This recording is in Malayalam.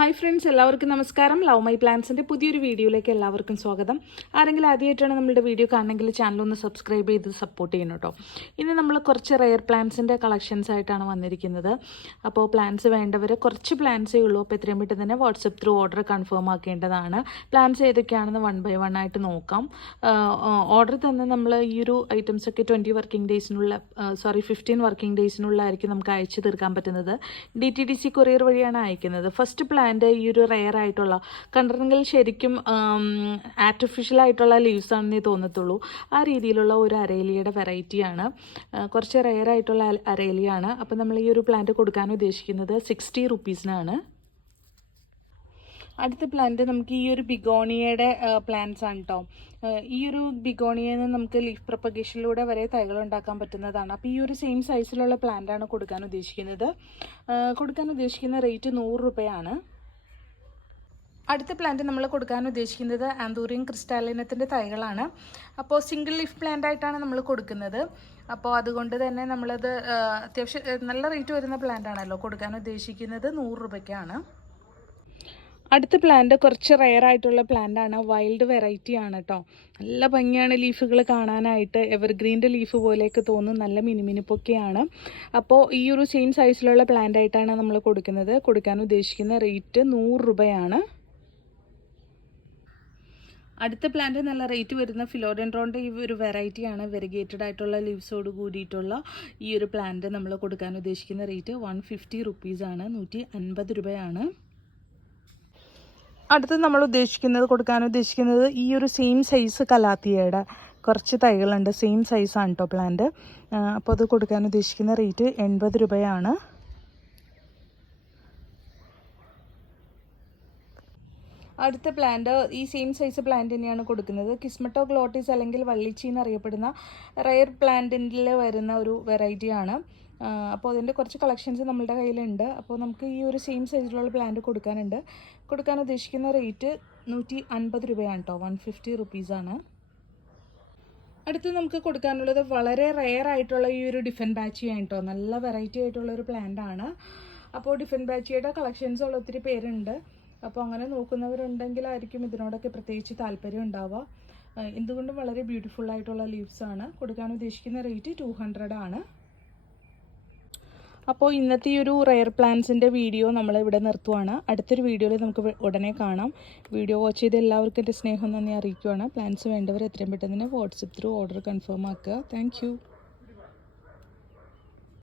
ഹായ് ഫ്രണ്ട്സ്, എല്ലാവർക്കും നമസ്കാരം. ലവ് മൈ പ്ലാന്റ്സിൻ്റെ പുതിയൊരു വീഡിയോയിലേക്ക് എല്ലാവർക്കും സ്വാഗതം. ആരെങ്കിലും ആദ്യമായിട്ടാണ് നമ്മളുടെ വീഡിയോ കാണണമെങ്കിൽ ചാനൽ ഒന്ന് സബ്സ്ക്രൈബ് ചെയ്ത് സപ്പോർട്ട് ചെയ്യണം കേട്ടോ. ഇന്ന് നമ്മൾ കുറച്ച് റെയർ പ്ലാന്റ്സിൻ്റെ കളക്ഷൻസ് ആയിട്ടാണ് വന്നിരിക്കുന്നത്. അപ്പോൾ പ്ലാന്റ്സ് വേണ്ടവർ കുറച്ച് പ്ലാന്റ്സേ ഉള്ളൂ. അപ്പോൾ എത്രയും പെട്ടെന്ന് തന്നെ വാട്സപ്പ് ത്രൂ ഓർഡർ കൺഫേം ആക്കേണ്ടതാണ്. പ്ലാന്റ്സ് ഏതൊക്കെയാണെന്ന് 1 by 1 ആയിട്ട് നോക്കാം. ഓർഡർ തന്നെ നമ്മൾ ഈ ഒരു ഐറ്റംസൊക്കെ 15 വർക്കിംഗ് ഡേയ്സിനുള്ളായിരിക്കും നമുക്ക് അയച്ചു തീർക്കാൻ പറ്റുന്നത്. DTDC കൊറിയർ വഴിയാണ് അയക്കുന്നത്. ഫസ്റ്റ് പ്ലാന്റ് ഈ ഒരു റെയർ ആയിട്ടുള്ള കണ്ടിരുന്നെങ്കിൽ ശരിക്കും ആർട്ടിഫിഷ്യൽ ആയിട്ടുള്ള ലീവ്സ് ആണെന്നേ തോന്നത്തുള്ളൂ. ആ രീതിയിലുള്ള ഒരു അരേലിയുടെ വെറൈറ്റിയാണ്. കുറച്ച് റെയർ ആയിട്ടുള്ള അരേലിയാണ്. അപ്പോൾ നമ്മൾ ഈ ഒരു പ്ലാന്റ് കൊടുക്കാൻ ഉദ്ദേശിക്കുന്നത് 60 റുപ്പീസിനാണ്. അടുത്ത പ്ലാന്റ് നമുക്ക് ഈ ഒരു ബിഗോണിയയുടെ പ്ലാന്റ്സ് ആണ് കേട്ടോ. ഈ ഒരു ബിഗോണിയയിൽ നിന്ന് നമുക്ക് ലീഫ് പ്രൊപ്പഗേഷനിലൂടെ വരെ തൈകൾ ഉണ്ടാക്കാൻ പറ്റുന്നതാണ്. അപ്പോൾ ഈ ഒരു സെയിം സൈസിലുള്ള പ്ലാന്റാണ് കൊടുക്കാൻ ഉദ്ദേശിക്കുന്നത്. റേറ്റ് 100 രൂപയാണ്. അടുത്ത പ്ലാന്റ് നമ്മൾ കൊടുക്കാൻ ഉദ്ദേശിക്കുന്നത് ആന്തൂറിയം ക്രിസ്റ്റാലിനത്തിൻ്റെ തൈകളാണ്. അപ്പോൾ സിംഗിൾ ലീഫ് പ്ലാന്റ് ആയിട്ടാണ് നമ്മൾ കൊടുക്കുന്നത്. അപ്പോൾ അതുകൊണ്ട് തന്നെ നമ്മളത് അത്യാവശ്യം നല്ല റേറ്റ് വരുന്ന പ്ലാന്റ് ആണല്ലോ. കൊടുക്കാൻ ഉദ്ദേശിക്കുന്നത് 100 രൂപയ്ക്കാണ്. അടുത്ത പ്ലാന്റ് കുറച്ച് റെയർ ആയിട്ടുള്ള പ്ലാന്റ് ആണ്. വൈൽഡ് വെറൈറ്റി ആണ് കേട്ടോ. നല്ല ഭംഗിയാണ് ലീഫുകൾ കാണാനായിട്ട്. എവർഗ്രീൻ്റെ ലീഫ് പോലെയൊക്കെ തോന്നും. നല്ല മിനുമിനുപ്പൊക്കെയാണ്. അപ്പോൾ ഈ ഒരു സെയിം സൈസിലുള്ള പ്ലാന്റ് ആയിട്ടാണ് നമ്മൾ കൊടുക്കാൻ ഉദ്ദേശിക്കുന്ന റേറ്റ് 100 രൂപയാണ്. അടുത്ത പ്ലാന്റ് നല്ല റേറ്റ് വരുന്ന ഫിലോഡെൻഡ്രോണിൻ്റെ ഈ ഒരു വെറൈറ്റിയാണ്. വെരിഗേറ്റഡ് ആയിട്ടുള്ള ലീവ്സോട് കൂടിയിട്ടുള്ള ഈ ഒരു പ്ലാന്റ് നമ്മൾ കൊടുക്കാൻ ഉദ്ദേശിക്കുന്ന റേറ്റ് 150 റുപ്പീസാണ്. 150 രൂപയാണ്. അടുത്ത് നമ്മൾ കൊടുക്കാൻ ഉദ്ദേശിക്കുന്നത് ഈ ഒരു സെയിം സൈസ് കലാത്തിയയുടെ കുറച്ച് തൈകളുണ്ട്. സെയിം സൈസാണ് കേട്ടോ പ്ലാന്റ്. അപ്പോൾ അത് കൊടുക്കാൻ ഉദ്ദേശിക്കുന്ന റേറ്റ് 80 രൂപയാണ്. അടുത്ത പ്ലാന്റ് ഈ സെയിം സൈസ് പ്ലാന്റ് തന്നെയാണ് കൊടുക്കുന്നത്. കിസ്മറ്റോഗ്ലോട്ടിസ് അല്ലെങ്കിൽ വള്ളിച്ചി എന്നറിയപ്പെടുന്ന റെയർ പ്ലാന്റിൽ വരുന്ന ഒരു വെറൈറ്റിയാണ്. അപ്പോൾ അതിൻ്റെ കുറച്ച് കളക്ഷൻസ് നമ്മളുടെ കയ്യിലുണ്ട്. അപ്പോൾ നമുക്ക് ഈ ഒരു സെയിം സൈസിലുള്ള പ്ലാന്റ് കൊടുക്കാൻ ഉദ്ദേശിക്കുന്ന റേറ്റ് 150 രൂപയാണ് കേട്ടോ. 150 റുപ്പീസാണ്. അടുത്ത് നമുക്ക് കൊടുക്കാനുള്ളത് വളരെ റെയർ ആയിട്ടുള്ള ഈ ഒരു ഡിഫൻ ബാച്ചിയാണ് കേട്ടോ. നല്ല വെറൈറ്റി ആയിട്ടുള്ള ഒരു പ്ലാന്റ് ആണ്. അപ്പോൾ ഡിഫൻ ബാച്ചിയുടെ കളക്ഷൻസ് ഉള്ള ഒത്തിരി പേരുണ്ട്. അപ്പോൾ അങ്ങനെ നോക്കുന്നവരുണ്ടെങ്കിലായിരിക്കും ഇതിനോടൊക്കെ പ്രത്യേകിച്ച് താല്പര്യം ഉണ്ടാവുക. എന്തുകൊണ്ടും വളരെ ബ്യൂട്ടിഫുൾ ആയിട്ടുള്ള ലീവ്സ് ആണ്. കൊടുക്കാൻ ഉദ്ദേശിക്കുന്ന റേറ്റ് 200 ആണ്. അപ്പോൾ ഇന്നത്തെ ഈ ഒരു റെയർ പ്ലാന്റ്സിൻ്റെ വീഡിയോ നമ്മളിവിടെ നിർത്തുവാണ്. അടുത്തൊരു വീഡിയോയിൽ നമുക്ക് ഉടനെ കാണാം. വീഡിയോ വാച്ച് ചെയ്ത് എല്ലാവർക്കും എൻ്റെ സ്നേഹം നന്ദി അറിയിക്കുവാണ്. പ്ലാന്റ്സ് വേണ്ടവർ എത്രയും പെട്ടെന്ന് തന്നെ വാട്സപ്പ് ത്രൂ ഓർഡർ കൺഫേം ആക്കുക. താങ്ക്